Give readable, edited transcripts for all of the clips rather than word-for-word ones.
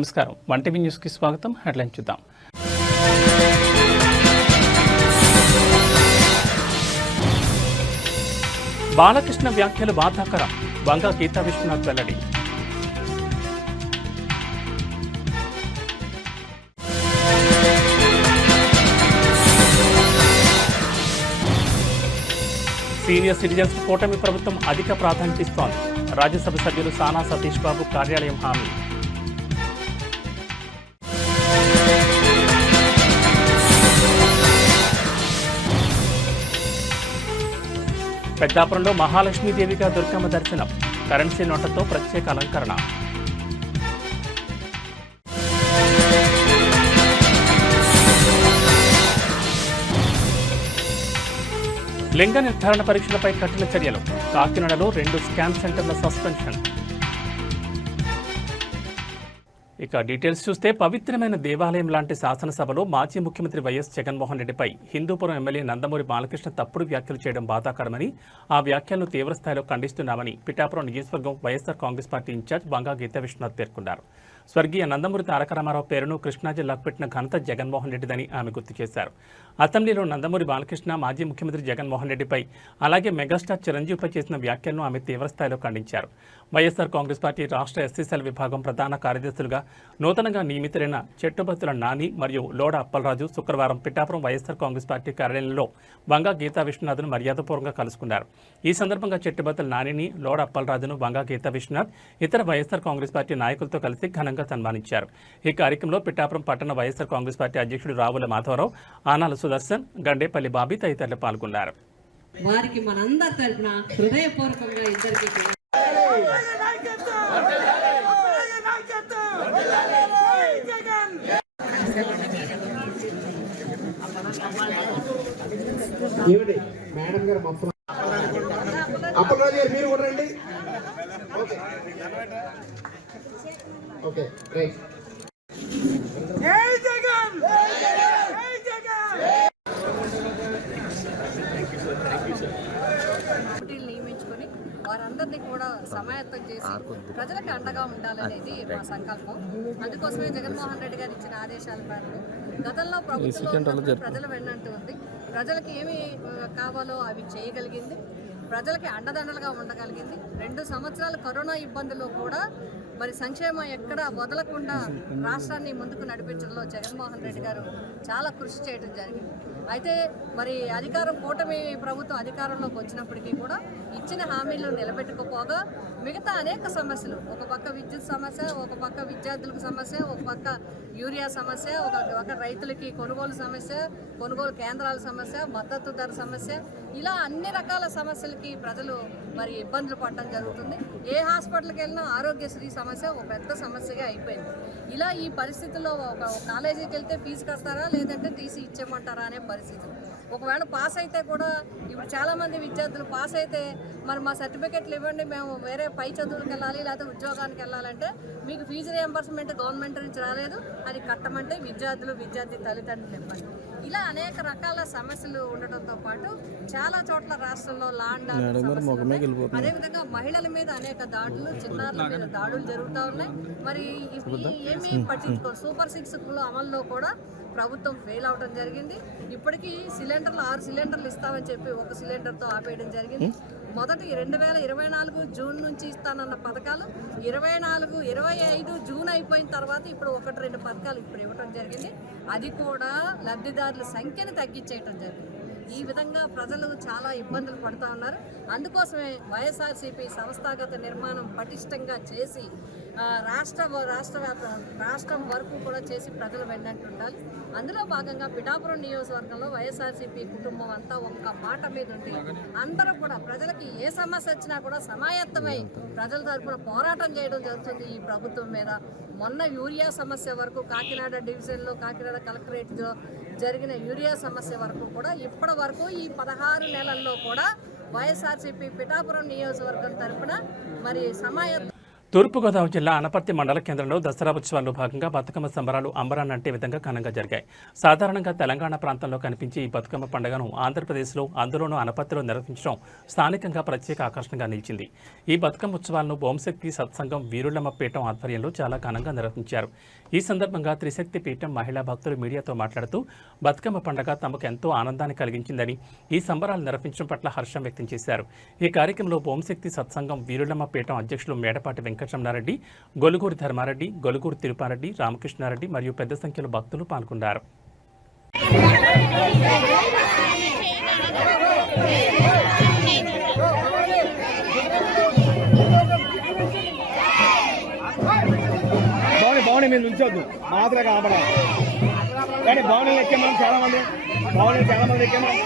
నమస్కారం. One TV న్యూస్కి స్వాగతం. హెడ్లైన్ చూద్దాం. బాలకృష్ణ వ్యాఖ్యలు బాధాకరం. వంగ గీతా విశ్వనాథ్ వెల్లడి. సీనియర్ సిటిజన్స్ కూటమి ప్రభుత్వం అధిక ప్రాధాన్యత ఇస్తోంది. రాజ్యసభ సభ్యులు సానా సతీష్ బాబు కార్యాలయం హామీ. పెద్దాపురంలో మహాలక్ష్మీదేవిగా దుర్గమ్మ దర్శనం. కరెన్సీ నోట్లతో ప్రత్యేక అలంకరణ. లింగ నిర్ధారణ పరీక్షలపై కఠిన చర్యలు. కాకినాడలో 2 స్కాన్ సెంటర్ల సస్పెన్షన్. ఇక డీటెయిల్స్ చూస్తే, పవిత్రమైన దేవాలయం లాంటి శాసనసభలో మాజీ ముఖ్యమంత్రి వైఎస్ జగన్మోహన్ రెడ్డిపై హిందూపురం ఎమ్మెల్యే నందమూరి బాలకృష్ణ తప్పుడు వ్యాఖ్యలు చేయడం బాధాకరమని, ఆ వ్యాఖ్యలను తీవ్రస్థాయిలో ఖండిస్తున్నామని పిఠాపురం నియోజకవర్గం వైఎస్ఆర్ కాంగ్రెస్ పార్టీ ఇన్ఛార్జ్ వంగ గీతా విశ్వనాథ్ పేర్కొన్నారు. స్వర్గీయ నందమూరి తారక రామారావు పేరును కృష్ణా జిల్లాకు పెట్టిన ఘనత జగన్మోహన్ రెడ్డిదని ఆమె గుర్తు చేశారు. అసెంబ్లీలో నందమూరి బాలకృష్ణ మాజీ ముఖ్యమంత్రి జగన్మోహన్ రెడ్డిపై, అలాగే మెగాస్టార్ చిరంజీవిపై చేసిన వ్యాఖ్యలను ఆమె తీవ్రస్థాయిలో ఖండించారు. వైఎస్ఆర్ కాంగ్రెస్ పార్టీ రాష్ట్ర ఎస్సీసీల విభాగం ప్రధాన కార్యదర్శులుగా నూతనంగా నియమితులైన చెట్టుబత్తుల నాని మరియు లోడ అప్పలరాజు శుక్రవారం పిఠాపురం వైఎస్ఆర్ కాంగ్రెస్ పార్టీ కార్యాలయంలో వంగ గీతా విశ్వనాథ్ను మర్యాదపూర్వకంగా కలుసుకున్నారు. ఈ సందర్భంగా చెట్టుబత్తుల నానిని, లోడ అప్పలరాజును వంగ గీతా విశ్వనాథ్ ఇతర వైఎస్ఆర్ కాంగ్రెస్ పార్టీ నాయకులతో కలిసి ఘనంగా సన్మానించారు. ఈ కార్యక్రమంలో పిఠాపురం పట్టణ వైఎస్ఆర్ కాంగ్రెస్ పార్టీ అధ్యక్షుడు రావుల మాధవరావు, ఆనాల సుదర్శన్, గండేపల్లి బాబీ తదితరులు పాల్గొన్నారు. వారికి మనందరి తరపున హృదయపూర్వకంగా ఇద్దరికి మేడం గారు మొత్తం అప్పలరాజు గారు మీరు కూడా రండి. Okay right. నియమించుకొని వారందరినీ కూడా సమాయత్తం చేసి ప్రజలకు అండగా ఉండాలనేది మా సంకల్పం. అందుకోసమే జగన్మోహన్ రెడ్డి గారు ఇచ్చిన ఆదేశాల మేరకు గతంలో ప్రభుత్వంలో ప్రజల వెన్నంటూ ఉంది. ప్రజలకు ఏమి కావాలో అవి చేయగలిగింది, ప్రజలకి అండదండలుగా ఉండగలిగింది. 2 సంవత్సరాల కరోనా ఇబ్బందుల్లో కూడా మరి సంక్షేమం ఎక్కడ వదలకుండా రాష్ట్రాన్ని ముందుకు నడిపించడంలో జగన్మోహన్ రెడ్డి గారు చాలా కృషి చేయడం జరిగింది. అయితే మరి కూటమి ప్రభుత్వం అధికారంలోకి వచ్చినప్పటికీ కూడా ఇచ్చిన హామీలు నిలబెట్టుకోపోగా మిగతా అనేక సమస్యలు, ఒక పక్క విద్యుత్ సమస్య, ఒక పక్క విద్యార్థులకు సమస్య, ఒక పక్క యూరియా సమస్య, ఒక పక్క రైతులకి కొనుగోలు సమస్య, కొనుగోలు కేంద్రాల సమస్య, మద్దతు ధర సమస్య, ఇలా అన్ని రకాల సమస్యలకి ప్రజలు మరి ఇబ్బందులు పడటం జరుగుతుంది. ఏ హాస్పిటల్కి వెళ్ళినా ఆరోగ్యశ్రీ సమస్య ఒక పెద్ద సమస్యగా అయిపోయింది. ఇలా ఈ పరిస్థితుల్లో ఒక కాలేజీకి వెళ్తే ఫీజు కడతారా లేదంటే టీసీ ఇచ్చేయమంటారా అనే పరిస్థితులు. ఒకవేళ పాస్ అయితే కూడా ఇప్పుడు చాలామంది విద్యార్థులు పాస్ అయితే మరి మా సర్టిఫికెట్లు ఇవ్వండి, మేము వేరే పై చదువులకు వెళ్ళాలి లేకపోతే ఉద్యోగానికి వెళ్ళాలంటే మీకు ఫీజు రియంబర్స్మెంట్ గవర్నమెంట్ నుంచి రాలేదు, అది కట్టమంటే విద్యార్థి తల్లిదండ్రులు ఇవ్వండి. ఇలా అనేక రకాల సమస్యలు ఉండటంతో పాటు చాలా చోట్ల రాష్ట్రంలో లాండ్ అదేవిధంగా మహిళల మీద అనేక దాడులు, చిన్నారుల మీద దాడులు జరుగుతూ ఉన్నాయి. మరి ఏమీ పట్టించుకో సూపర్ 6 అమల్లో కూడా ప్రభుత్వం ఫెయిల్ అవడం జరిగింది. ఇప్పటికీ 6 సిలిండర్లు ఇస్తామని చెప్పి 1 సిలిండర్తో ఆపేయడం జరిగింది. మొదటి 2024 జూన్ నుంచి ఇస్తానన్న పథకాలు 25 జూన్ అయిపోయిన తర్వాత ఇప్పుడు 1-2 పథకాలు ఇప్పుడు ఇవ్వడం జరిగింది. అది కూడా లబ్ధిదారుల సంఖ్యను తగ్గించేయటం జరిగింది. ఈ విధంగా ప్రజలు చాలా ఇబ్బందులు పడుతూ ఉన్నారు. అందుకోసమే వైఎస్ఆర్సీపీ సంస్థాగత నిర్మాణం పటిష్టంగా చేసి రాష్ట్రం వరకు కూడా చేసి ప్రజలు వెన్నంటుండాలి. అందులో భాగంగా పిఠాపురం నియోజకవర్గంలో వైఎస్ఆర్సీపీ కుటుంబం అంతా ఒక్క మాట మీద ఉండి అందరూ కూడా ప్రజలకి ఏ సమస్య వచ్చినా కూడా సమాయత్తమై ప్రజల తరపున పోరాటం చేయడం జరుగుతుంది ఈ ప్రభుత్వం మీద. మొన్న యూరియా సమస్య వరకు కాకినాడ డివిజన్లో, కాకినాడ కలెక్టరేట్లో జరిగిన యూరియా సమస్య వరకు కూడా ఇప్పటి వరకు ఈ 16 నెలల్లో కూడా వైఎస్ఆర్సీపీ పిఠాపురం నియోజకవర్గం తరపున మరి తూర్పుగోదావరి జిల్లా అనపర్తి మండల కేంద్రంలో దసరా ఉత్సవాల్లో భాగంగా బతుకమ్మ సంబరాలు అంబరాన్నంటే విధంగా ఘనంగా జరిగాయి. సాధారణంగా తెలంగాణ ప్రాంతంలో కనిపించే ఈ బతుకమ్మ పండుగను ఆంధ్రప్రదేశ్లో, అందులోనూ అనపర్తిలో నిర్వహించడం స్థానికంగా ప్రత్యేక ఆకర్షణగా నిలిచింది. ఈ బతుకమ్మ ఉత్సవాలను ఓంశక్తి సత్సంగం వీరులమ్మ పీఠం ఆధ్వర్యంలో చాలా ఘనంగా నిర్వహించారు. ఈ సందర్భంగా త్రిశక్తి పీఠం మహిళా భక్తులు మీడియాతో మాట్లాడుతూ బతుకమ్మ పండుగ తమకు ఎంతో ఆనందాన్ని కలిగించిందని, ఈ సంబరాలు నిర్వహించడం పట్ల హర్షం వ్యక్తం చేశారు. ఈ కార్యక్రమంలో ఓంశక్తి సత్సంగం వీరులమ్మ పీఠం అధ్యక్షులు మేడపాటి వెంకటరమణారెడ్డి, గొలుగూరు ధర్మారెడ్డి, గొలుగూరు తిరుపారెడ్డి, రామకృష్ణారెడ్డి మరియు పెద్ద సంఖ్యలో భక్తులు పాల్గొన్నారు. బాగున్నాయి మీరు నుంచొద్దు మాత్రమే కనపడాలి కానీ బాగున్నాయి ఎక్కే మనం చాలా మంది ఎక్కే మనం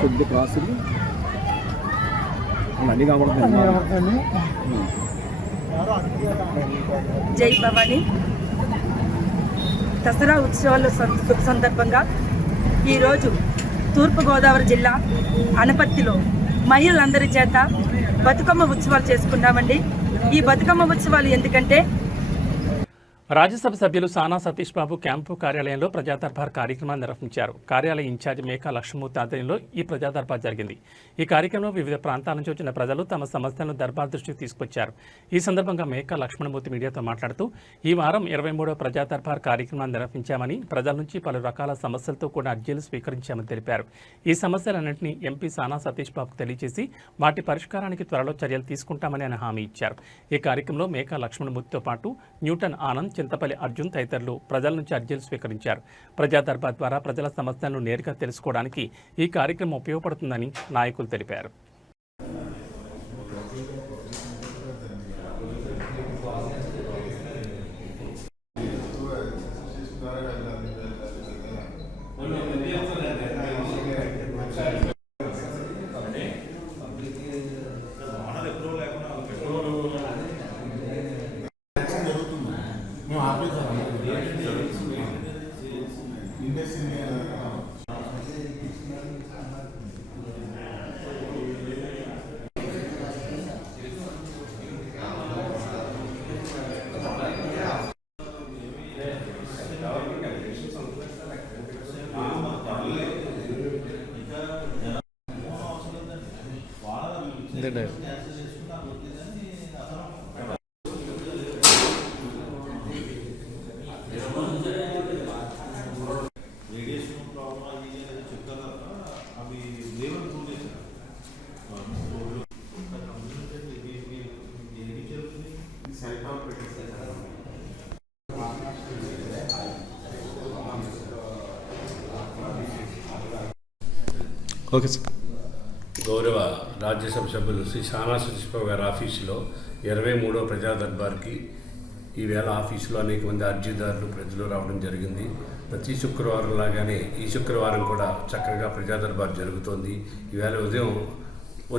కొద్ది క్రాసులు అన్నీ కాబడుతుంది. జై భవాని. దసరా ఉత్సవాల సందర్భంగా ఈరోజు తూర్పుగోదావరి జిల్లా అనపర్తిలో మహిళలందరి చేత బతుకమ్మ ఉత్సవాలు చేసుకున్నామండి. ఈ బతుకమ్మ ఉత్సవాలు ఎందుకంటే రాజ్యసభ సభ్యులు సానా సతీష్ బాబు క్యాంపు కార్యాలయంలో ప్రజాదర్బార్ కార్యక్రమాన్ని నిర్వహించారు. కార్యాలయ ఇన్ఛార్జి మేకా లక్ష్మణమూర్తి ఆధ్వర్యంలో ఈ ప్రజాదర్బార్ జరిగింది. ఈ కార్యక్రమంలో వివిధ ప్రాంతాల నుంచి వచ్చిన ప్రజలు తమ సమస్యలను దర్బార్ దృష్టికి తీసుకొచ్చారు. ఈ సందర్భంగా మేకా లక్ష్మణమూర్తి మీడియాతో మాట్లాడుతూ ఈ వారం 23వ ప్రజాదర్బార్ కార్యక్రమాన్ని నిర్వహించామని, ప్రజల నుంచి పలు రకాల సమస్యలతో కూడా అర్జీలు స్వీకరించామని తెలిపారు. ఈ సమస్యలన్నింటినీ ఎంపీ సానా సతీష్ బాబుకు తెలియజేసి వాటి పరిష్కారానికి త్వరలో చర్యలు తీసుకుంటామని ఆయన హామీ ఇచ్చారు. ఈ కార్యక్రమంలో మేకా లక్ష్మణమూర్తితో పాటు న్యూటన్ ఆనంద్, చింతపల్లి అర్జున్ తదితరులు ప్రజల నుంచి అర్జీలు స్వీకరించారు. ప్రజా దర్బార్ ద్వారా ప్రజల సమస్యలను నేరుగా తెలుసుకోవడానికి ఈ కార్యక్రమం ఉపయోగపడుతుందని నాయకులు తెలిపారు. Okay sir. గౌరవ రాజ్యసభ సభ్యులు శ్రీ సానా సతీష్బాబు గారి ఆఫీసులో 23వ ప్రజా దర్బార్కి ఈవేళ ఆఫీసులో అనేక మంది అర్జీదారులు ప్రజలు రావడం జరిగింది. ప్రతి శుక్రవారం లాగానే ఈ శుక్రవారం కూడా చక్కగా ప్రజా దర్బార్ జరుగుతోంది. ఈవేళ ఉదయం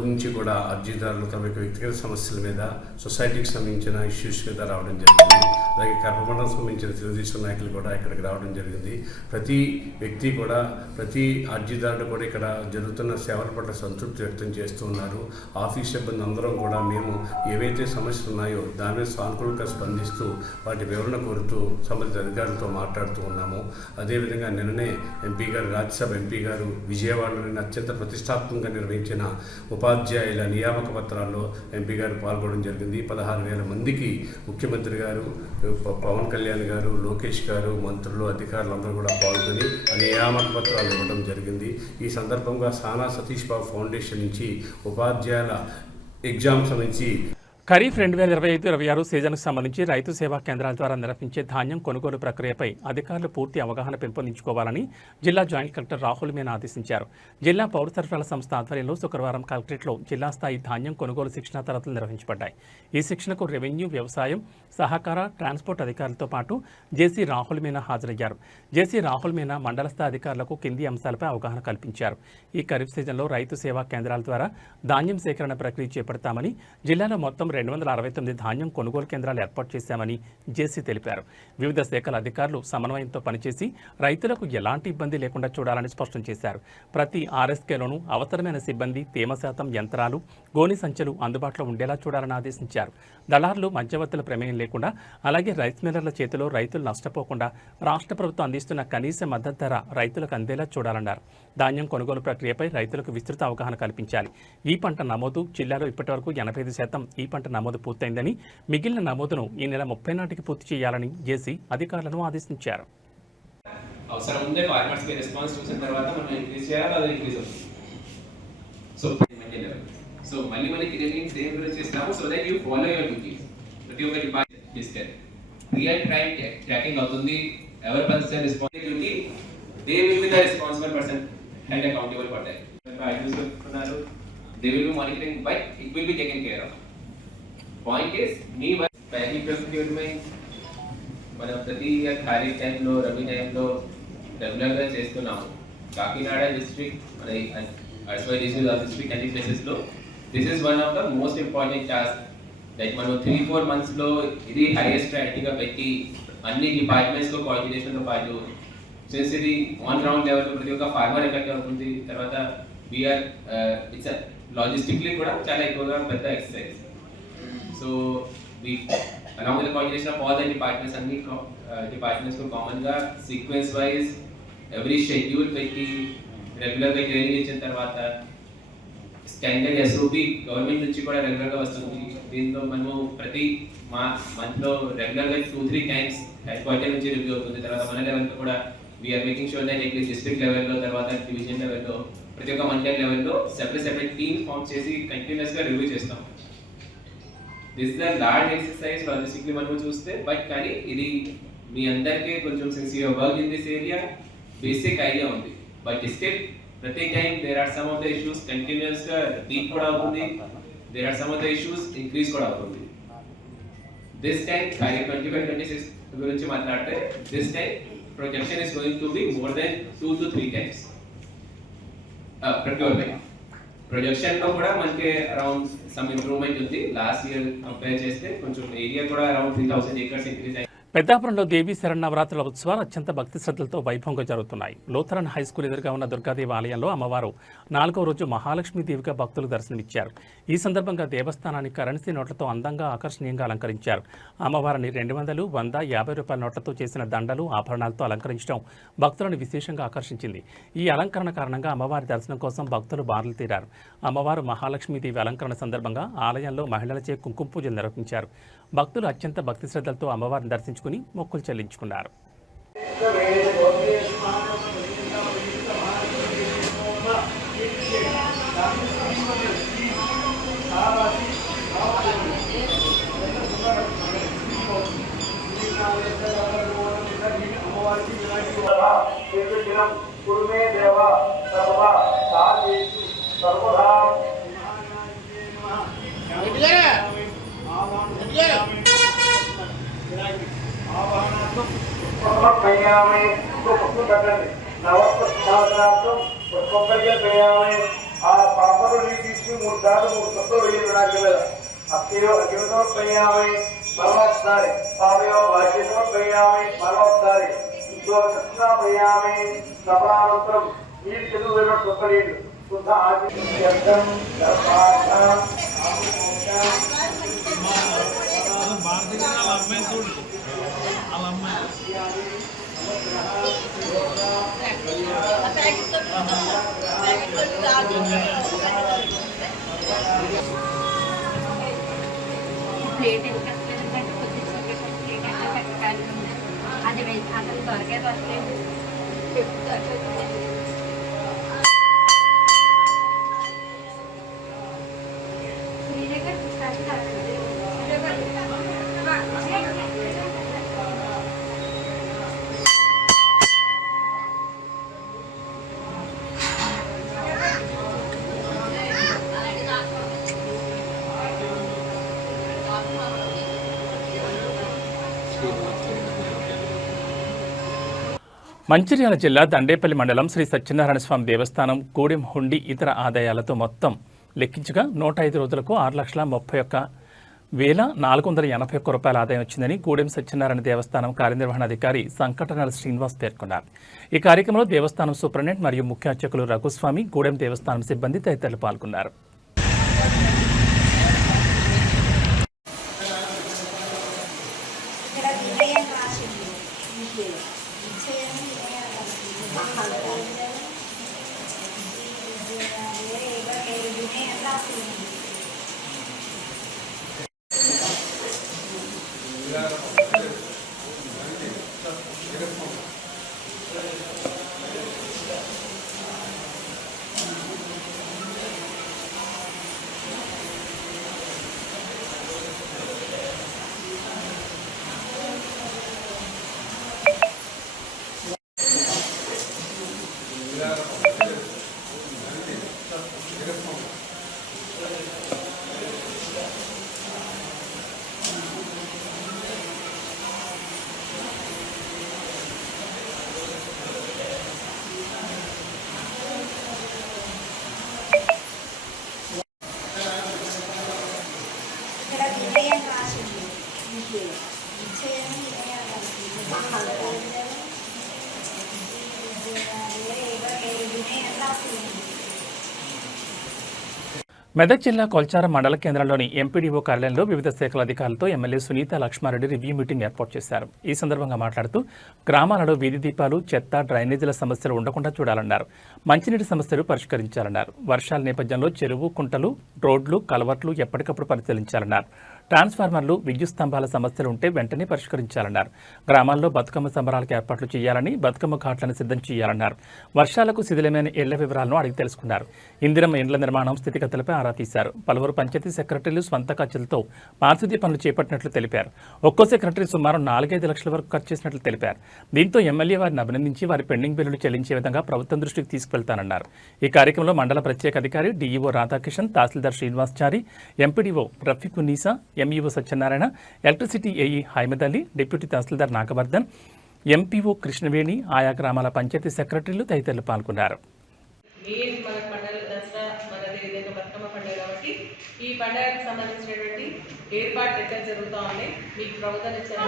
నుంచి కూడా అర్జీదారులు తమ యొక్క వ్యక్తిగత సమస్యల మీద, సొసైటీకి సంబంధించిన ఇష్యూస్ మీద రావడం జరిగింది. అలాగే కర్మమండలం సంబంధించిన తెలుగుదేశం నాయకులు కూడా ఇక్కడికి రావడం జరిగింది. ప్రతి వ్యక్తి కూడా, ప్రతి అర్జీదారుడు కూడా ఇక్కడ జరుగుతున్న సేవల పట్ల సంతృప్తి వ్యక్తం చేస్తూ ఉన్నారు. ఆఫీస్ సిబ్బంది అందరం కూడా మేము ఏవైతే సమస్యలు ఉన్నాయో దాని మీద సానుకూలంగా స్పందిస్తూ వాటి వివరణ కోరుతూ సంబంధిత అధికారులతో మాట్లాడుతూ ఉన్నాము. అదేవిధంగా నిన్ననే ఎంపీ గారు, రాజ్యసభ ఎంపీ గారు విజయవాడలోని అత్యంత ప్రతిష్టాత్మకంగా నిర్వహించిన ఉపాధ్యాయుల నియామక పత్రాల్లో ఎంపీ గారు పాల్గొనడం జరిగింది. 16,000 మందికి ముఖ్యమంత్రి గారు, పవన్ కళ్యాణ్ గారు, లోకేష్ గారు, మంత్రులు, అధికారులందరూ కూడా పాల్గొని నియామక పత్రాలు ఇవ్వడం జరిగింది. ఈ సందర్భంగా సానా సతీష్ బాబు ఫౌండేషన్ నుంచి ఉపాధ్యాయుల ఎగ్జామ్ సంబంధించి ఖరీఫ్ 2025-26 సీజన్కు సంబంధించి రైతు సేవా కేంద్రాల ద్వారా నిర్వహించే ధాన్యం కొనుగోలు ప్రక్రియపై అధికారులు పూర్తి అవగాహన పెంపొందించుకోవాలని జిల్లా జాయింట్ కలెక్టర్ రాహుల్ మీనా ఆదేశించారు. జిల్లా పౌర సరఫరాల సంస్థ ఆధ్వర్యంలో శుక్రవారం కలెక్టరేట్లో జిల్లా స్థాయి ధాన్యం కొనుగోలు శిక్షణా తరగతులు నిర్వహించబడ్డాయి. ఈ శిక్షణకు రెవెన్యూ, వ్యవసాయం, సహకార, ట్రాన్స్పోర్ట్ అధికారులతో పాటు జేసీ రాహుల్ మీనా హాజరయ్యారు. జేసీ రాహుల్ మీనా మండల స్థాయి అధికారులకు కింది అంశాలపై అవగాహన కల్పించారు. ఈ ఖరీఫ్ సీజన్లో రైతు సేవా కేంద్రాల ద్వారా ధాన్యం సేకరణ ప్రక్రియ చేపడతామని, జిల్లాలో మొత్తం 269 ధాన్యం కొనుగోలు కేంద్రాలు ఏర్పాటు చేశామని జేసీ తెలిపారు. వివిధ శాఖల అధికారులు సమన్వయంతో పనిచేసి రైతులకు ఎలాంటి ఇబ్బంది లేకుండా చూడాలని స్పష్టం చేశారు. ప్రతి ఆర్ఎస్కేలోనూ అవసరమైన సిబ్బంది, తేమ శాతం యంత్రాలు, గోని సంచులు అందుబాటులో ఉండేలా చూడాలని ఆదేశించారు. దళారులు, మధ్యవర్తుల ప్రమేయం లేకుండా, అలాగే రైస్ మిల్లర్ల చేతిలో రైతులు నష్టపోకుండా రాష్ట్ర ప్రభుత్వం అందిస్తున్న కనీస మద్దతు ధర రైతులకు అందేలా చూడాలన్నారు. ధాన్యం కొనుగోలు ప్రక్రియపై రైతులకు విస్తృత అవగాహన కల్పించాలి. ఈ పంట నమోదు జిల్లాలో ఇప్పటివరకు 85% ఈ పంట నమోదు పూర్తయిందని, మిగిలిన నమోదును ఈ నెల 30 నాటికి పూర్తి చేయాలని జేసీ అధికారులను ఆదేశించారు. అవసరం ఉండే ఫార్మర్స్ కి రెస్పాన్స్ చూసిన తర్వాత మనం ఇంక్రీజ్ చేయాలి, అది ఇంక్రీజ్ అవుతుంది. సో మళ్ళీ మనకి రిలీజ్ సేమ్ గురించి ఇస్తాము. So that you follow your duties. ప్రతి ఒక్క department discuss real time tracking అవుతుంది. ఎవరి person response duty, they will be the responsible person and accountable for that. They will be monitoring, but it will be taken care of. Point is me packing procedure మనం ప్రతి ఖరీఫ్ టైంలో, రబీ టైంలో రెగ్యులర్గా చేస్తున్నాము. Kakinada district, మన district అన్ని ప్లేసెస్లో this is one of the most important task. Like మనం 3-4 monthsలో ఇది హైయెస్ట్ ప్రయారిటీగా పెట్టి అన్ని డిపార్ట్మెంట్స్లో కోఆర్డినేషన్తో పాటు, సిన్స్ ఇది ఆన్ గ్రౌండ్ లెవెల్లో ప్రతి ఒక్క ఫార్మర్ ఎఫెక్ట్ అవుతుంది. తర్వాత వీఆర్ ఇట్స్ లాజిస్టిక్లీ కూడా చాలా ఎక్కువగా పెద్ద exercise. So we, along with the coordination of all the departments, and departments को common गा sequence wise every schedule పెట్టి రెగ్యులర్ గా ట్రైనింగ్ ఇచ్చిన తర్వాత స్టాండర్డ్ SOP గవర్నమెంట్ నుంచి కూడా రెగ్యులర్ గా వస్తుంది. దీంతో మనము ప్రతి మంత్ లో రెగ్యులర్ గా 2-3 టైమ్స్ హెడ్ క్వార్టర్ నుంచి రివ్యూ అవుతుంది. తర్వాత మన లెవెల్ లో కూడా we're making sure that at least district level లో, తర్వాత డివిజన్ లెవెల్ లో, ప్రతి ఒక్క మండల్ లెవెల్ లో సెపరేట్ టీమ్స్ ఫామ్ చేసి కంటిన్యూస్ గా రివ్యూ చేస్తాం. This is the large exercise logistically మనం చూస్తే, బట్ కానీ ఇది మీ అందరికీ కొంచెం sincere work in this area, basic idea ఉంది. బట్ స్టిల్ ప్రతి time there are some of the issues continuous గా రిపీట్ కూడా అవుతుంది, there are some of the issues increase కూడా అవుతుంది. దిస్ టైం 25-26 గురించి మాట్లాడితే, this time projection is going to be more than 2 to 3 times procurement. Projection లో కూడా మనకి అరౌండ్ సమ్ ఇంప్రూవ్మెంట్ ఉంది. లాస్ట్ ఇయర్ కంపేర్ చేస్తే కొంచెం ఏరియా కూడా అరౌండ్ 3,000 acres ఇంక్రీజ్ అయింది. పెద్దాపురంలో దేవీ శరన్నవరాత్రుల ఉత్సవాలు అత్యంత భక్తి శ్రద్ధలతో వైభవంగా జరుగుతున్నాయి. లూథరన్ హై స్కూల్ ఎదురుగా ఉన్న దుర్గాదేవి ఆలయంలో అమ్మవారు 4వ రోజు మహాలక్ష్మీదేవిగా భక్తులు దర్శనమిచ్చారు. ఈ సందర్భంగా దేవస్థానాన్ని కరెన్సీ నోట్లతో అందంగా, ఆకర్షణీయంగా అలంకరించారు. అమ్మవారిని 200, 100, 50 రూపాయల నోట్లతో చేసిన దండలు, ఆభరణాలతో అలంకరించడం భక్తులను విశేషంగా ఆకర్షించింది. ఈ అలంకరణ కారణంగా అమ్మవారి దర్శనం కోసం భక్తులు బారులు తీరారు. అమ్మవారు మహాలక్ష్మీదేవి అలంకరణ సందర్భంగా ఆలయంలో మహిళలచే కుంకుమ పూజలు నిర్వహించారు. భక్తులు అత్యంత భక్తి శ్రద్ధలతో అమ్మవారిని దర్శించుకుని మొక్కులు చెల్లించుకున్నారు. ఆ పాపలు తీసుకుని 3 సార్లు 3 సొత్తులు వేయాలి నాకు మీద అగ్నితో పోయామి మరొకసారి పాపయో భాగ్యతో పోయామి మరొకసారి ఇంకో కృష్ణ పోయామి సభానంతరం నీళ్ళు చెరువు వేయడం గొప్ప నీళ్ళు శుద్ధ ఆదిత్యం ప్లేట్ ఎందుకు కొద్దిగా పెట్టాలి అది అసలు దొరకే దొరకలేదు మీ దగ్గర మంచిర్యాల జిల్లా దండేపల్లి మండలం శ్రీ సత్యనారాయణ స్వామి దేవస్థానం గూడెం హుండీ ఇతర ఆదాయాలతో మొత్తం లెక్కించగా 105 రోజులకు 6,31,481 రూపాయల ఆదాయం వచ్చిందని గూడెం సత్యనారాయణ దేవస్థానం కార్యనిర్వహణాధికారి సంకటనాల శ్రీనివాస్ పేర్కొన్నారు. ఈ కార్యక్రమంలో దేవస్థానం సూపరింటెండెంట్ మరియు ముఖ్య అర్చకులు రఘుస్వామి, గూడెం దేవస్థానం సిబ్బంది తదితరులు పాల్గొన్నారు. మెదక్ జిల్లా కొల్చారం మండల కేంద్రంలోని ఎంపీడీఓ కార్యాలయంలో వివిధ శాఖల అధికారులతో MLA Sunitha Laxma Reddy review meeting ఏర్పాటు చేశారు. ఈ సందర్భంగా మాట్లాడుతూ గ్రామాలలో వీధి దీపాలు, చెత్త, డ్రైనేజీల సమస్యలు ఉండకుండా చూడాలన్నారు. మంచినీటి సమస్యలు పరిష్కరించాలన్నారు. వర్షాల నేపథ్యంలో చెరువు, కుంటలు, రోడ్లు, కలవట్లు ఎప్పటికప్పుడు పరిశీలించాలన్నారు. ట్రాన్స్ఫార్మర్లు, విద్యుత్ స్తంభాల సమస్యలు ఉంటే వెంటనే పరిష్కరించాలన్నారు. గ్రామాల్లో బతుకమ్మ సంబరాలకు ఏర్పాట్లు చేయాలని, బతుకమ్మ ఘాట్లను సిద్ధం చేయాలన్నారు. వర్షాలకు శిథిలమైన ఇళ్ల వివరాలను అడిగి తెలుసుకున్నారు. ఇందిరమ్మ ఇండ్ల నిర్మాణం స్థితిగతులపై ఆరా తీశారు. పలువురు పంచాయతీ సెక్రటరీలు స్వంత ఖర్చులతో పారిశుద్ధ్య పనులు చేపట్టినట్లు తెలిపారు. ఒక్కో సెక్రటరీ సుమారు 4-5 లక్షల వరకు ఖర్చు చేసినట్లు తెలిపారు. దీంతో ఎమ్మెల్యే వారిని అభినందించి వారి పెండింగ్ బిల్లులు చెల్లించే విధంగా ప్రభుత్వం దృష్టికి తీసుకువెళ్తానన్నారు. ఈ కార్యక్రమంలో మండల ప్రత్యేక అధికారి DEO Radhakishan, tahsildar Srinivaschari, MPDO Rafikunnisa, MEO Satyanarayana, electricity AE Haimad Ali, deputy tahsildar Nagavardhan, MPO Krishnaveni, ఆయా గ్రామాల పంచాయతీ సెక్రటరీలు తదితరులు పాల్గొన్నారు. ఈ పండుగకు సంబంధించినటువంటి ఏర్పాట్లు ఎక్కడ జరుగుతూ ఉన్నాయి, మీకు ప్రభుత్వం ఇచ్చిన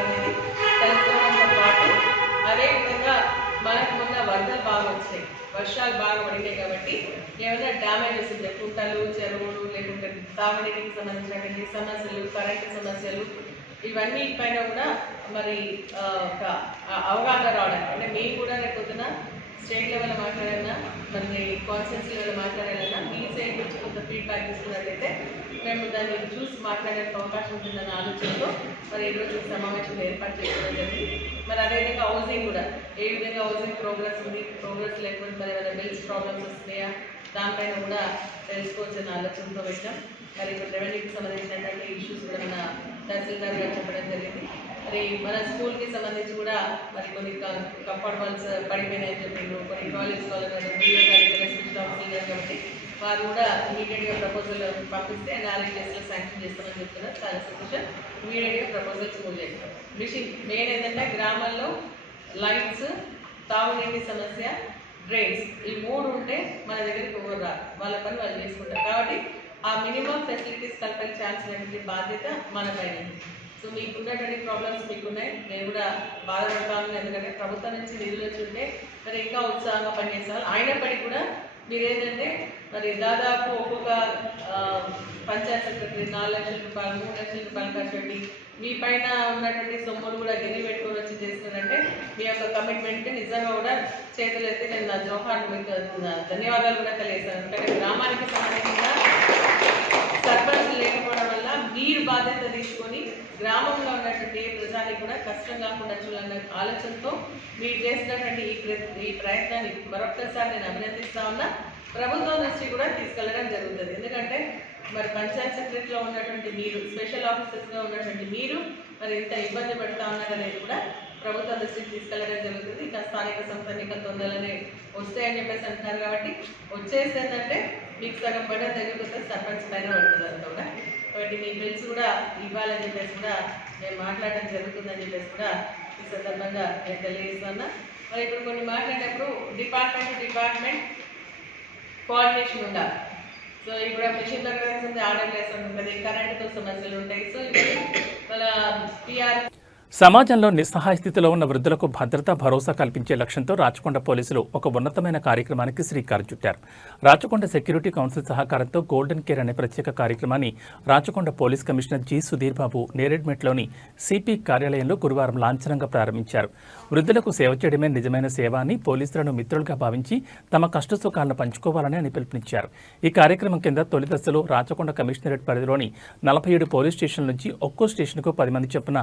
అనేది తెలుసుకోవడంతో పాటు అదేవిధంగా మనకు మొన్న వరదలు బాగా వచ్చినాయి, వర్షాలు బాగా పడినాయి కాబట్టి ఏమైనా డ్యామేజెస్ ఉంటాయి, కుంటలు, చెరువులు, లేకుంటే తాగునీటికి సంబంధించినటువంటి సమస్యలు, కరెంటు సమస్యలు, ఇవన్నీ పైన కూడా మరి ఒక అవగాహన రావడానికి, అంటే మేము కూడా రేపొద్దున స్టేట్ లెవెల్లో మాట్లాడాలన్నా, మరి కాన్స్టిట్యూన్సీ లెవెల్లో మాట్లాడాలన్నా మీ సైడ్ నుంచి కొంత ఫీడ్బ్యాక్ ఇస్తున్నట్లయితే మేము దాన్ని చూసి మాట్లాడడానికి అవకాశం ఉంటుందన్న ఆలోచనతో మరి ఈరోజు సమావేశం ఏర్పాటు చేసుకోవడం జరిగింది. మరి అదేవిధంగా హౌసింగ్ కూడా ఏ విధంగా హౌసింగ్ ప్రోగ్రెస్ ఉంది, ప్రోగ్రెస్ లేకపోతే మరి ఏమైనా బిల్స్ ప్రాబ్లమ్స్ వస్తున్నాయా, దానిపైన కూడా తెలుసుకోవచ్చని ఆలోచనతో పెట్టాం. మరి ఇప్పుడు రెవెన్యూకి సంబంధించినటువంటి ఇష్యూస్ కూడా మన తహసీల్దార్ గారు చెప్పడం జరిగింది. మరి మన స్కూల్కి సంబంధించి కూడా మరి కొన్ని కంఫర్ట్ వాల్స్ పడిపోయినాయని చెప్పిండ్రు, కొన్ని కాలేజ్ కాబట్టి వారు కూడా ఇమీడియట్గా ప్రపోజల్ పంపిస్తే NRHSలో శాంక్షన్ చేస్తామని చెప్తున్నారు. చాలా సంతోషం. ఇమీడియట్గా ప్రపోజల్స్ మూవ్ చేస్తాం. మిషన్ మెయిన్ ఏంటంటే గ్రామాల్లో లైట్స్, తాగునీటి సమస్య, డ్రైన్స్ ఈ 3 ఉంటే మన దగ్గరికి ఎవరు రారు, వాళ్ళ పని వాళ్ళు చేసుకుంటారు. కాబట్టి ఆ మినిమం ఫెసిలిటీస్ కల్పించాల్సినటువంటి బాధ్యత మన పైన. సో మీకున్నటువంటి ప్రాబ్లమ్స్ మీకున్నాయి, నేను కూడా బాధపడతా ఉన్నాను. ఎందుకంటే ప్రభుత్వం నుంచి నిధులు వచ్చి ఉంటే మరి ఇంకా ఉత్సాహంగా పనిచేస్తారు. అయినప్పటికీ కూడా మీరు ఏంటంటే మరి దాదాపు ఒక్కొక్క పంచాయత్ సెక్రటరీ 4 లక్షల రూపాయలు 3 లక్షల రూపాయలు ఖర్చు పెట్టి మీ పైన ఉన్నటువంటి సొమ్ములు కూడా గిరి పెట్టుకొని వచ్చి చేస్తున్నారంటే మీ యొక్క కమిట్మెంట్ నిజంగా కూడా చేతులు ఎత్తి నేను నా జోహార్ మీకు ధన్యవాదాలు కూడా తెలియజేస్తాను. ఎందుకంటే గ్రామానికి సంబంధించిన సర్పంచ్ లేకపోవడం వల్ల మీరు బాధ్యత తీసుకొని గ్రామంలో ఉన్నటువంటి ఏ ప్రజానికి కూడా కష్టం కాకుండా చూడాలన్న ఆలోచనతో మీరు చేసినటువంటి ఈ ప్రయత్నాన్ని మరొకసారి నేను అభినందిస్తా ఉన్నా. ప్రభుత్వం దృష్టి కూడా తీసుకెళ్ళడం జరుగుతుంది. ఎందుకంటే మరి పంచాయత్ సెక్రటరీలో ఉన్నటువంటి మీరు, స్పెషల్ ఆఫీసర్స్గా ఉన్నటువంటి మీరు మరి ఎంత ఇబ్బంది పడుతూ ఉన్నారనేది కూడా ప్రభుత్వ దృష్టికి తీసుకెళ్ళడం జరుగుతుంది. ఇంకా స్థానిక సంస్థ ఎన్నికలు తొందరనే వస్తాయని చెప్పేసి అంటున్నారు. కాబట్టి వచ్చేసేందంటే మీకు సగం పడ్డ తగ్గిపోతే సర్పంచ్ పైన పడుతుంది అంతా కూడా. కాబట్టి మీ బిల్స్ కూడా ఇవ్వాలని చెప్పేసి కూడా మేము మాట్లాడడం జరుగుతుందని చెప్పేసి కూడా ఈ సందర్భంగా నేను తెలియజేస్తున్నా. మరి ఇప్పుడు కొన్ని మాట్లాడేటప్పుడు డిపార్ట్మెంట్ కోఆర్డినేషన్ ఉండాలి. సో ఇప్పుడు మిషన్ దగ్గర ఆర్డర్ చేస్తూ ఉంటుంది, కరెంటుతో సమస్యలు ఉంటాయి. సో ఇప్పుడు మన PR సమాజంలో నిస్సహాయ స్థితిలో ఉన్న వృద్ధులకు భద్రత, భరోసా కల్పించే లక్ష్యంతో రాచకొండ పోలీసులు ఒక ఉన్నతమైన కార్యక్రమానికి శ్రీకారం చుట్టారు. రాచకొండ సెక్యూరిటీ కౌన్సిల్ సహకారంతో గోల్డెన్ కేర్ అనే ప్రత్యేక కార్యక్రమాన్ని Rachakonda police commissioner G. Sudheer Babu నేరేడ్మెట్లోని సిపి కార్యాలయంలో గురువారం లాంఛనంగా ప్రారంభించారు. వృద్ధులకు సేవ చేయడమే నిజమైన సేవ అని, పోలీసులను మిత్రులుగా భావించి తమ కష్టసుఖాలను పంచుకోవాలని అని పిలుపునిచ్చారు. ఈ కార్యక్రమం కింద తొలి దశలో రాచకొండ కమిషనరేట్ పరిధిలోని 47 పోలీస్ స్టేషన్ల నుంచి ఒక్కో స్టేషన్కు 10 మంది చొప్పున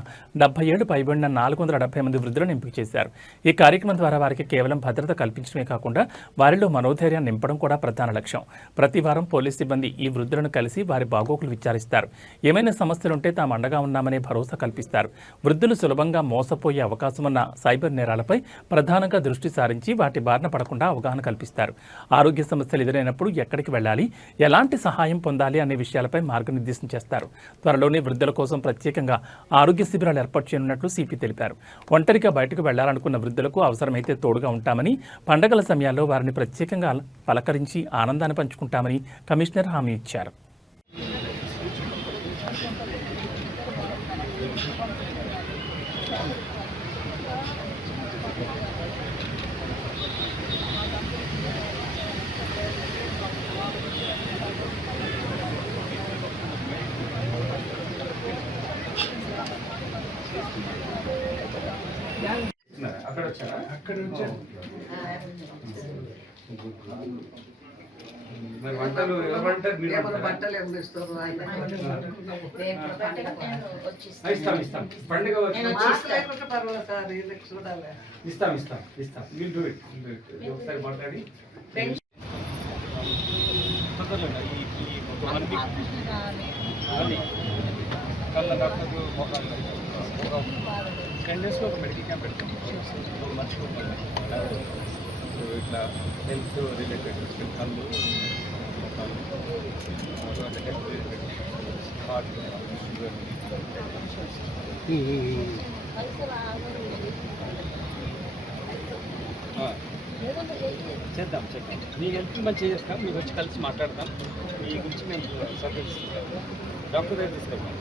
77 పైబడిన 470 మంది వృద్ధులను ఎంపిక చేశారు. ఈ కార్యక్రమం ద్వారా వారికి కేవలం భద్రత కల్పించడమే కాకుండా వారిలో మనోధైర్యాన్ని నింపడం కూడా ప్రధాన లక్ష్యం. ప్రతి వారం పోలీస్ సిబ్బంది ఈ వృద్ధులను కలిసి వారి బాగోగులు విచారిస్తారు. ఏమైనా సమస్యలుంటే తాము అండగా ఉన్నామనే భరోసా కల్పిస్తారు. వృద్ధులు సులభంగా మోసపోయే అవకాశం ఉన్న సైబర్ నేరాలపై ప్రధానంగా దృష్టి సారించి వాటి బారిన పడకుండా అవగాహన కల్పిస్తారు. ఆరోగ్య సమస్యలు ఎదురైనప్పుడు ఎక్కడికి వెళ్ళాలి, ఎలాంటి సహాయం పొందాలి అనే విషయాలపై మార్గనిర్దేశం చేస్తారు. త్వరలోనే వృద్ధుల కోసం ప్రత్యేకంగా ఆరోగ్య శిబిరాలు ఏర్పాటు చేయనున్నట్లు సిపి తెలిపారు. ఒంటరిగా బయటకు వెళ్లాలనుకున్న వృద్ధులకు అవసరమైతే తోడుగా ఉంటామని, పండగల సమయాల్లో వారిని ప్రత్యేకంగా పలకరించి ఆనందాన్ని పంచుకుంటామని కమిషనర్ హామీ ఇచ్చారు. మరి వంటలు ఎవరంటారు? మీరు బట్టలు ఏమి ఇస్తారు? ఇస్తాం పండుగ లేకుంటే పర్వాలేదు సార్, వీళ్ళకి చూడాలి. ఇస్తాం మీరు డూ ఇట్ ఒకసారి మాట్లాడి కండెన్స్లో ఒక మెడికల్ క్యాంప్ పెడతాం. మర్చిపోతాం ఇట్లా హెల్త్ రిలేటెడ్ కళ్ళు, హార్ట్, షుగర్. చేద్దాం మీ హెల్త్ మంచిగా చేస్తాం. మీకు వచ్చి కలిసి మాట్లాడతాం. మీ గురించి మేము సర్వీస్ డాక్టర్ దగ్గర తీసుకెళ్తాం.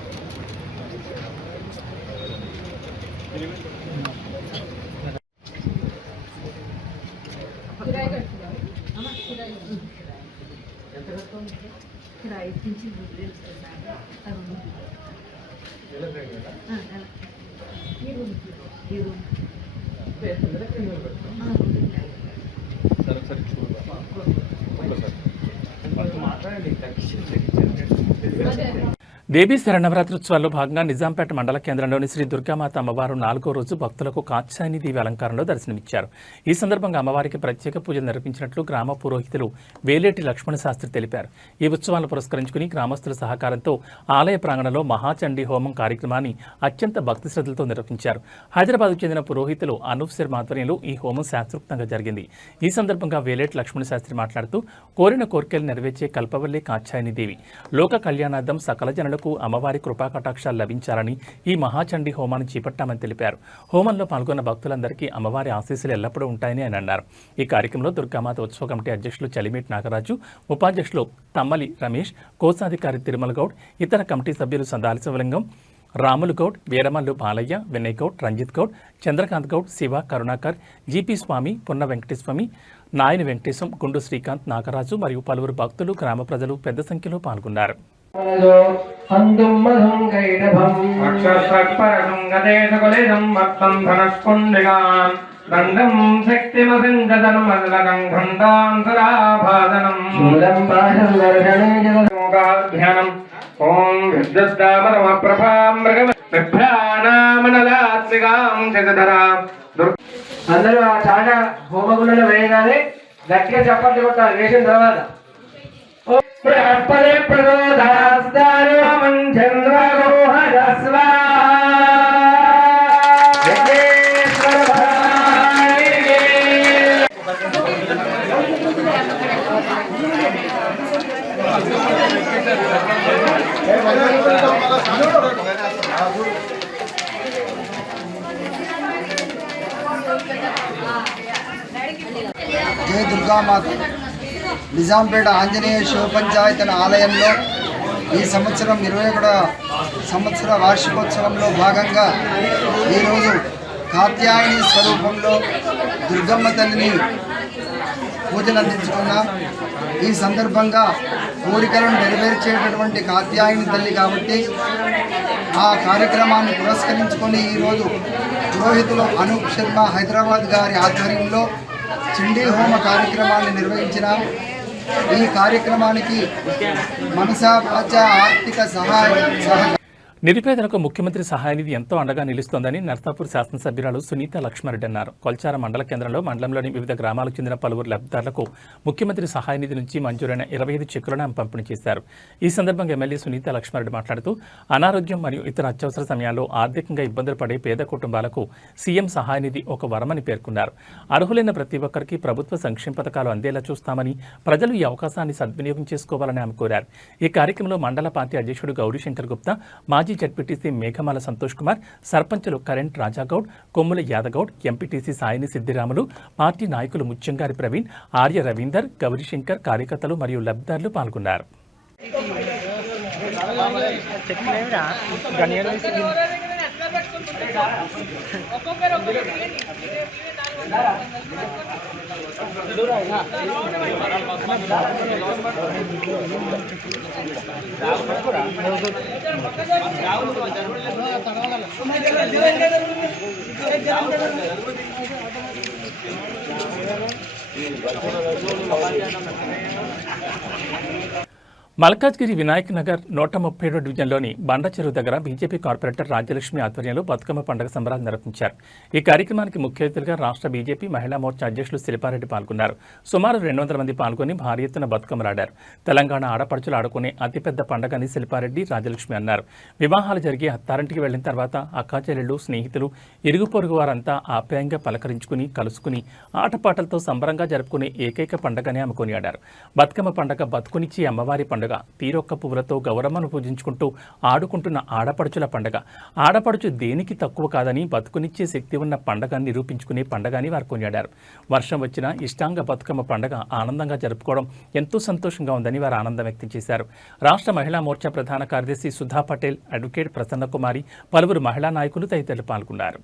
దేవీ శరణవరాత్రోత్సవాల్లో భాగంగా నిజాంపేట మండల కేంద్రంలోని శ్రీ దుర్గామాత అమ్మవారు 4వ రోజు భక్తులకు కాత్యాయని దేవి అలంకారంలో దర్శనమిచ్చారు. ఈ సందర్భంగా అమ్మవారికి ప్రత్యేక పూజలు నిర్వహించినట్లు గ్రామ పురోహితులు వేలేటి లక్ష్మణ శాస్త్రి తెలిపారు. ఈ ఉత్సవాలను పురస్కరించుకుని గ్రామస్తుల సహకారంతో ఆలయ ప్రాంగణంలో మహాచండీ హోమం కార్యక్రమాన్ని అత్యంత భక్తి శ్రద్ధలతో నిర్వహించారు. హైదరాబాద్కు చెందిన పురోహితులు అనూప్ శర్మ ఆధ్వర్యంలో ఈ హోమం శాస్త్రోక్తంగా జరిగింది. ఈ సందర్భంగా వేలేటి లక్ష్మణ శాస్త్రి మాట్లాడుతూ కోరిన కోరికలు నెరవేర్చే కల్పవల్లి కాత్యాయని దేవి లోక కళ్యాణార్థం సకల జనులకు అమ్మవారి కృపాకటాక్షాలు లభించాలని ఈ మహాచండీ హోమాన్ని చేపట్టామని తెలిపారు. హోమంలో పాల్గొన్న భక్తులందరికీ అమ్మవారి ఆశీస్సులు ఎల్లప్పుడూ ఉంటాయని ఆయన అన్నారు. ఈ కార్యక్రమంలో దుర్గామాత ఉత్సవ కమిటీ అధ్యక్షులు చలిమేటి నాగరాజు, ఉపాధ్యక్షులు తమ్మలి రమేష్, కోశాధికారి తిరుమల గౌడ్, ఇతర కమిటీ సభ్యులు సందాలి శివలింగం, రాములు గౌడ్, వీరమల్లు బాలయ్య, వినయ్ గౌడ్, రంజిత్ గౌడ్, చంద్రకాంత్ గౌడ్, శివ, కరుణాకర్, జీపీ స్వామి, పున్న వెంకటేశ్వమి, నాయని వెంకటేశం, గుండు శ్రీకాంత్, నాగరాజు మరియు పలువురు భక్తులు, గ్రామ ప్రజలు పెద్ద సంఖ్యలో పాల్గొన్నారు. దండం శక్తిమసింగదనం మదలగం ఘంటాంతరాభాదనం శూలం పాశం దర్శనం ఓం విద్యుద్దామరమ ప్రభాం మృగభ్రానామనలాత్మికాం జగధరాం. అందరూ ఆ చాట హోమగుండంలో వేయగానే గట్టిగా చప్పట్లు కొట్టాలి. వేసిన తర్వాత జయ దుర్గామాత నిజాంపేట ఆంజనేయ శివ పంచాయతన ఆలయంలో ఈ సంవత్సరం 21వ సంవత్సర వార్షికోత్సవంలో భాగంగా ఈరోజు కాత్యాయని స్వరూపంలో దుర్గమ్మ తల్లిని పూజలు అందించుకున్నాం. ఈ సందర్భంగా కోరికలను నెరవేర్చేటటువంటి కాత్యాయని తల్లి కాబట్టి ఆ కార్యక్రమాన్ని పురస్కరించుకొని ఈరోజు పురోహితులు అనూప్ శర్మ హైదరాబాద్ గారి ఆధ్వర్యంలో చండీ హోమ కార్యక్రమాన్ని నిర్వహించినాం. ఈ కార్యక్రమానికి మనసా వాచ ఆర్థిక సహాయం నిరుపేదలకు ముఖ్యమంత్రి సహాయనిధి ఎంతో అండగా నిలుస్తోందని నర్సాపూర్ శాసనసభ్యురాలు సునీత లక్ష్మారెడ్డి అన్నారు. కొల్చార మండల కేంద్రంలో మండలంలోని వివిధ గ్రామాలకు చెందిన పలువురు లబ్ధిదారులకు ముఖ్యమంత్రి సహాయనిధి నుంచి మంజూరైన 25 చెక్కులను ఆమె పంపిణీ చేశారు. ఈ సందర్భంగా ఎమ్మెల్యే సునీత లక్ష్మారెడ్డి మాట్లాడుతూ అనారోగ్యం మరియు ఇతర అత్యవసర సమయాల్లో ఆర్థికంగా ఇబ్బందులు పడే పేద కుటుంబాలకు సీఎం సహాయనిధి ఒక వరమని పేర్కొన్నారు. అర్హులైన ప్రతి ఒక్కరికి ప్రభుత్వ సంక్షేమ పథకాలు అందేలా చూస్తామని, ప్రజలు ఈ అవకాశాన్ని సద్వినియోగం చేసుకోవాలని ఆమె కోరారు. ఈ కార్యక్రమంలో మండల పార్టీ అధ్యక్షుడు గౌరీశంకర్ గుప్తా, మాజీ జడ్పీటీసీ మేఘమాల సంతోష్ కుమార్, సర్పంచులు కరెంట్ రాజాగౌడ్, కొమ్ముల యాదగౌడ్, ఎంపీటీసీ సాయిని సిద్దిరాములు, పార్టీ నాయకులు ముత్యంగారి ప్రవీణ్, ఆర్య రవీందర్, గౌరీశంకర్, కార్యకర్తలు మరియు లబ్ధిదారులు పాల్గొన్నారు. మల్కాజ్గిరి వినాయక్ నగర్ 137 డివిజన్లోని బండచెరువు దగ్గర బీజేపీ కార్పొరేటర్ రాజ్యలక్ష్మి ఆధ్వర్యంలో బతుకమ్మ పండుగ సంబరాలు నిర్వహించారు. ఈ కార్యక్రమానికి ముఖ్య అతిథులుగా రాష్ట్ర బీజేపీ మహిళా మోర్చా అధ్యక్షులు శిల్పారెడ్డి పాల్గొన్నారు. సుమారు 200 మంది పాల్గొని భారీ ఎత్తున బతుకమ్మలాడారు. తెలంగాణ ఆడపడుచులు ఆడుకునే అతిపెద్ద పండుగని శిల్పారెడ్డి, రాజ్యలక్ష్మి అన్నారు. వివాహాలు జరిగి అత్తారింటికి వెళ్లిన తర్వాత అక్కాచెల్లెళ్లు, స్నేహితులు, ఇరుగు పొరుగు వారంతా ఆప్యాయంగా పలకరించుకుని, కలుసుకుని ఆటపాటలతో సంబరంగా జరుపుకునే ఏకైక పండుగని ఆమె కొనియాడారు. బతుకమ్మ పండుగ బతుకునిచ్చి అమ్మవారి పండుగ, తీరొక్క పువ్వులతో గౌరమ్మను పూజించుకుంటూ ఆడుకుంటున్న ఆడపడుచుల పండుగ. ఆడపడుచు దేనికి తక్కువ కాదని, బతుకునిచ్చే శక్తి ఉన్న పండుగని నిరూపించుకునే పండుగని వారు కొనియాడారు. వర్షం వచ్చినా ఇష్టాంగ బతుకమ్మ పండుగ ఆనందంగా జరుపుకోవడం ఎంతో సంతోషంగా ఉందని వారు ఆనందం వ్యక్తం చేశారు. రాష్ట్ర మహిళా మోర్చా ప్రధాన కార్యదర్శి సుధా పటేల్, అడ్వకేట్ ప్రసన్న కుమారి, పలువురు మహిళా నాయకులు తదితరులు పాల్గొన్నారు.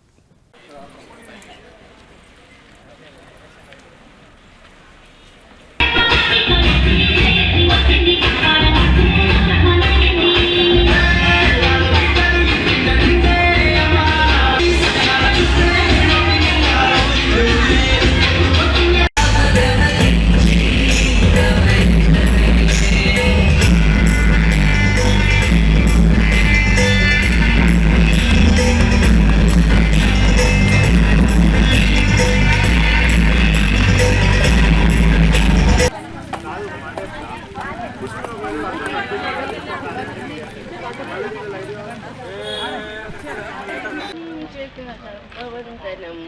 వందనం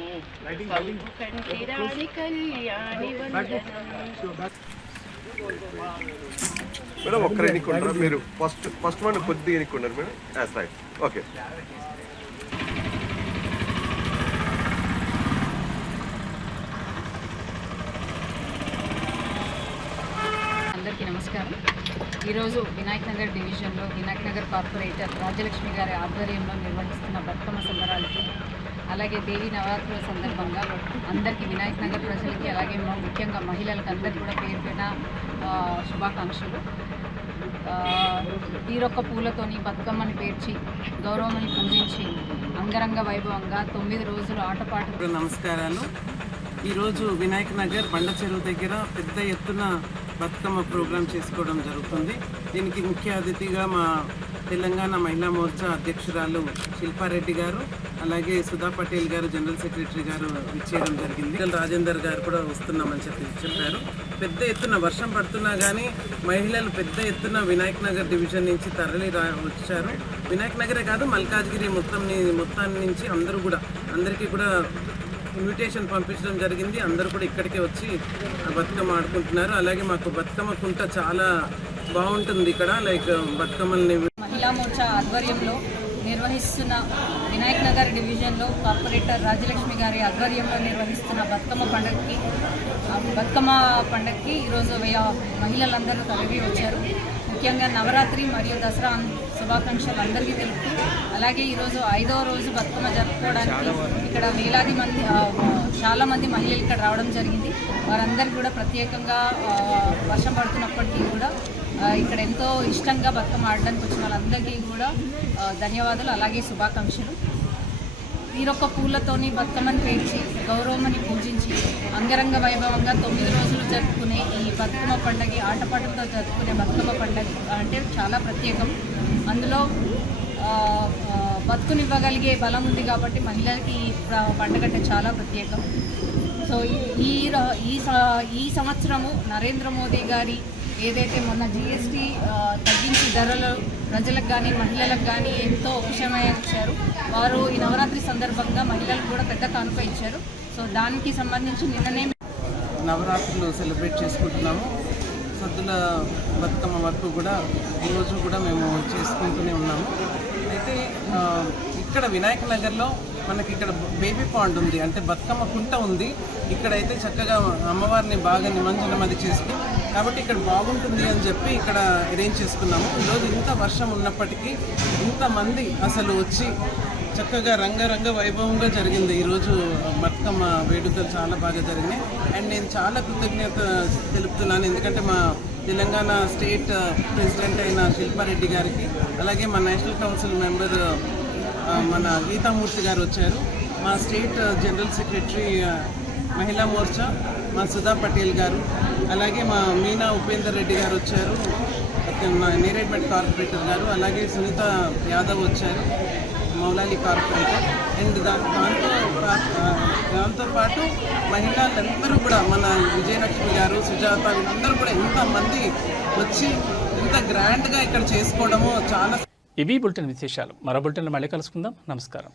పంపు కంటి రాణి కళ్యాణి వందనం. మేడం ఒక్కరే ఎన్నుకుంటారా మీరు? ఫస్ట్ వన్ కొద్దిగా ఎన్నుకున్నారు మేడం. Right, okay. అందరికీ నమస్కారం. ఈరోజు వినాయక్ నగర్ డివిజన్లో వినాయక్ నగర్ కార్పొరేటర్ రాజలక్ష్మి గారి ఆధ్వర్యంలో నిర్వహిస్తున్న బతుకమ్మ సంబరాలకి, అలాగే దేవి నవరాత్రుల సందర్భంగా అందరికీ వినాయక్ నగర్ ప్రజలకి, అలాగే ముఖ్యంగా మహిళలకు అందరికీ కూడా పేరు పేరున శుభాకాంక్షలు. తీరొక్క పూలతోని బతుకమ్మని పేర్చి గౌరవమని పూజించి అంగరంగ వైభవంగా 9 రోజులు ఆటపాట. నమస్కారాలు. ఈరోజు వినాయక్ నగర్ బండ చెరువు దగ్గర పెద్ద ఎత్తున బతుకమ్మ ప్రోగ్రాం చేసుకోవడం జరుగుతుంది. దీనికి ముఖ్య అతిథిగా మా తెలంగాణ మహిళా మోర్చా అధ్యక్షురాలు శిల్పారెడ్డి గారు, అలాగే సుధా పటేల్ గారు జనరల్ సెక్రటరీ గారు ఇచ్చేయడం జరిగింది. రాజేందర్ గారు కూడా వస్తున్నామని చెప్పారు. పెద్ద ఎత్తున వర్షం పడుతున్నా కానీ మహిళలు పెద్ద ఎత్తున వినాయక్ నగర్ డివిజన్ నుంచి తరలి వచ్చారు. వినాయక్ నగరే కాదు, మల్కాజ్గిరి మొత్తాన్ని నుంచి అందరికీ కూడా ఇన్విటేషన్ పంపించడం జరిగింది. అందరూ కూడా ఇక్కడికే వచ్చి బతుకమ్మ ఆడుకుంటున్నారు. అలాగే మాకు బతుకమ్మ కుంట చాలా బాగుంటుంది ఇక్కడ. లైక్ బతుకమ్మల్ని మహిళా మోర్చా ఆధ్వర్యంలో నిర్వహిస్తున్న వినాయక్ నగర్ డివిజన్లో కార్పొరేటర్ రాజలక్ష్మి గారి ఆధ్వర్యంలో నిర్వహిస్తున్న బతుకమ్మ పండగకి ఈరోజు మహిళలందరూ తరలి వచ్చారు. ముఖ్యంగా నవరాత్రి మరియు దసరా శుభాకాంక్షలు అందరికీ తెలుపుతూ, అలాగే ఈరోజు 5వ రోజు బతుకమ్మ జరుపుకోవడానికి ఇక్కడ వేలాది మంది చాలామంది మహిళలు ఇక్కడ రావడం జరిగింది. వారందరికీ కూడా ప్రత్యేకంగా వర్షం పడుతున్నప్పటికీ కూడా ఇక్కడ ఎంతో ఇష్టంగా బతుకమ్మ ఆడడానికి వచ్చిన వాళ్ళందరికీ కూడా ధన్యవాదాలు, అలాగే శుభాకాంక్షలు. తీరొక్క పూలతోని బతుకమ్మని పేర్చి గౌరవమని పూజించి అంగరంగ వైభవంగా 9 రోజులు జరుపుకునే ఈ బతుకమ్మ పండుగ, ఆటపాటలతో జరుపుకునే బతుకమ్మ పండుగ అంటే చాలా ప్రత్యేకం. అందులో బతుకునివ్వగలిగే బలం ఉంది కాబట్టి మహిళలకి ఈ పండుగ అంటే చాలా ప్రత్యేకం. సో ఈ సంవత్సరము నరేంద్ర మోదీ గారి ఏదైతే మొన్న GST తగ్గించి ధరలు ప్రజలకు కానీ మహిళలకు కానీ ఎంతో ఉపశమనం ఇచ్చారు. వారు ఈ నవరాత్రి సందర్భంగా మహిళలకు కూడా పెద్ద కానుక ఇచ్చారు. సో దానికి సంబంధించి నిన్ననే నవరాత్రులు సెలబ్రేట్ చేసుకుంటున్నాము. సద్దుల బతుకమ్మ వరకు కూడా ఈరోజు కూడా మేము చేసుకుంటూనే ఉన్నాము. అయితే ఇక్కడ వినాయక్ నగర్లో మనకి ఇక్కడ బేబీ పాండ్ ఉంది, అంటే బతుకమ్మ కుంట ఉంది. ఇక్కడైతే చక్కగా అమ్మవారిని బాగా నిమజ్జనం అది చేసుకుని కాబట్టి ఇక్కడ బాగుంటుంది అని చెప్పి ఇక్కడ అరేంజ్ చేసుకున్నాము. ఈరోజు ఇంత వర్షం ఉన్నప్పటికీ ఇంతమంది అసలు వచ్చి చక్కగా రంగరంగ వైభవంగా జరిగింది. ఈరోజు బతుకమ్మ వేడుకలు చాలా బాగా జరిగినాయి. అండ్ నేను చాలా కృతజ్ఞత తెలుపుతున్నాను, ఎందుకంటే మా తెలంగాణ స్టేట్ ప్రెసిడెంట్ అయిన శిల్పారెడ్డి గారికి, అలాగే మా నేషనల్ కౌన్సిల్ మెంబర్ మన గీతామూర్తి గారు వచ్చారు, మా స్టేట్ జనరల్ సెక్రటరీ మహిళా మోర్చా మా సుధా పటేల్ గారు, అలాగే మా మీనా ఉపేందర్ రెడ్డి గారు వచ్చారు, నేరేడ్మెట్ కార్పొరేటర్ గారు, అలాగే సునీత యాదవ్ వచ్చారు, మౌలాలి కార్పొరేటర్. అండ్ దాంతోపాటు మహిళలందరూ కూడా మన విజయలక్ష్మి గారు, సుజాత, వీళ్ళందరూ కూడా ఇంతమంది వచ్చి ఇంత గ్రాండ్గా ఇక్కడ చేసుకోవడము చాలా. ఇవి బులెటిన్ విశేషాలు. మరో బులెటిన్లో మళ్ళీ కలుసుకుందాం. నమస్కారం.